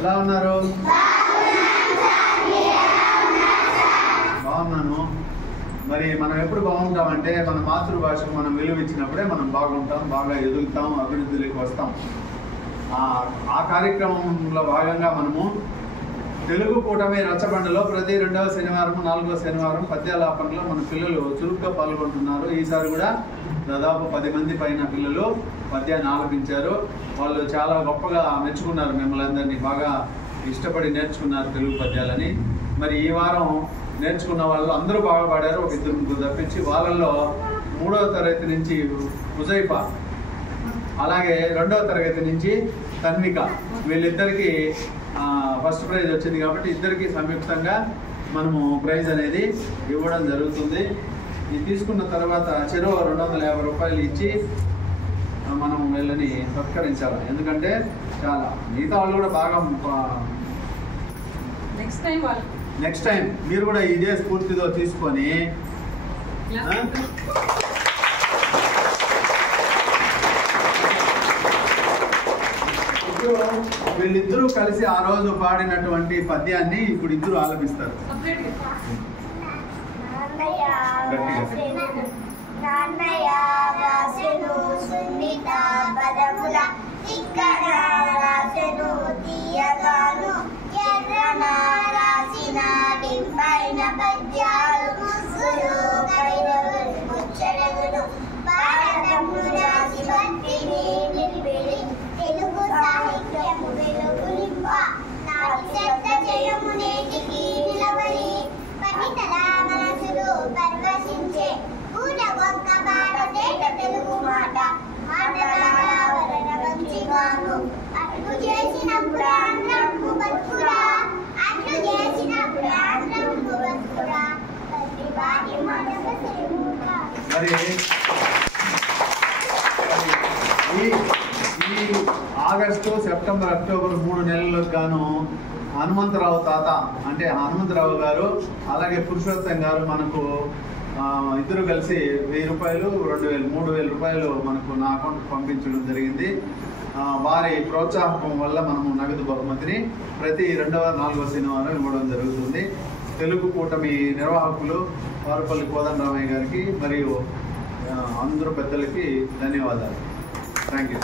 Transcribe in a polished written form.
ఎలా ఉన్నారు? బాగున్నాను. మరి మనం ఎప్పుడు బాగుంటామంటే మన మాతృభాషకు మనం విలువ ఇచ్చినప్పుడే మనం బాగుంటాం, బాగా ఎదుగుతాం, అభివృద్ధిలోకి వస్తాం. ఆ కార్యక్రమంలో భాగంగా మనము తెలుగు కూటమి రచ్చబండలో ప్రతి 2వ శనివారం 4వ శనివారం పద్యాలాపనలో మన పిల్లలు చురుగ్గా పాల్గొంటున్నారు. ఈసారి కూడా దాదాపు 10 మంది పైన పిల్లలు పద్యాన్ని ఆలపించారు. వాళ్ళు చాలా గొప్పగా మెచ్చుకున్నారు, మిమ్మల్ని అందరినీ బాగా ఇష్టపడి నేర్చుకున్నారు తెలుగు పద్యాలని. మరి ఈ వారం నేర్చుకున్న వాళ్ళు అందరూ బాగా పాడారు, ఒక 2 తప్పించి. వాళ్ళల్లో 3వ తరగతి నుంచి హుజైఫా, అలాగే 2వ తరగతి నుంచి తన్విక, వీళ్ళిద్దరికీ ఫస్ట్ ప్రైజ్ వచ్చింది. కాబట్టి ఇద్దరికి సంయుక్తంగా మనము ప్రైజ్ అనేది ఇవ్వడం జరుగుతుంది. ఇది తీసుకున్న తర్వాత చెరో 250 రూపాయలు ఇచ్చి మనం వీళ్ళని సత్కరించాలి. ఎందుకంటే చాలా మిగతా వాళ్ళు కూడా బాగా నెక్స్ట్ టైం మీరు కూడా ఇదే స్ఫూర్తితో తీసుకొని ఇప్పుడు వీళ్ళిద్దరూ కలిసి ఆ రోజు పాడినటువంటి పద్యాన్ని ఇప్పుడు ఇద్దరు ఆలపిస్తారు. మరి ఈ ఆగస్టు, సెప్టెంబర్, అక్టోబర్ 3 నెలలకు గాను హనుమంతరావు తాత అంటే హనుమంతరావు గారు, అలాగే పురుషోత్తం గారు మనకు ఇద్దరు కలిసి 1000 రూపాయలు, 2000, 3000 రూపాయలు మనకు నా అకౌంట్కి పంపించడం జరిగింది. వారి ప్రోత్సాహం వల్ల మనము నగదు బహుమతిని ప్రతి 2వ 4వ శనివారం ఇవ్వడం జరుగుతుంది. తెలుగు కూటమి నిర్వాహకులు వారపల్లి కోదండరామయ్య గారికి మరియు అందరూ పెద్దలకి ధన్యవాదాలు. Thank you.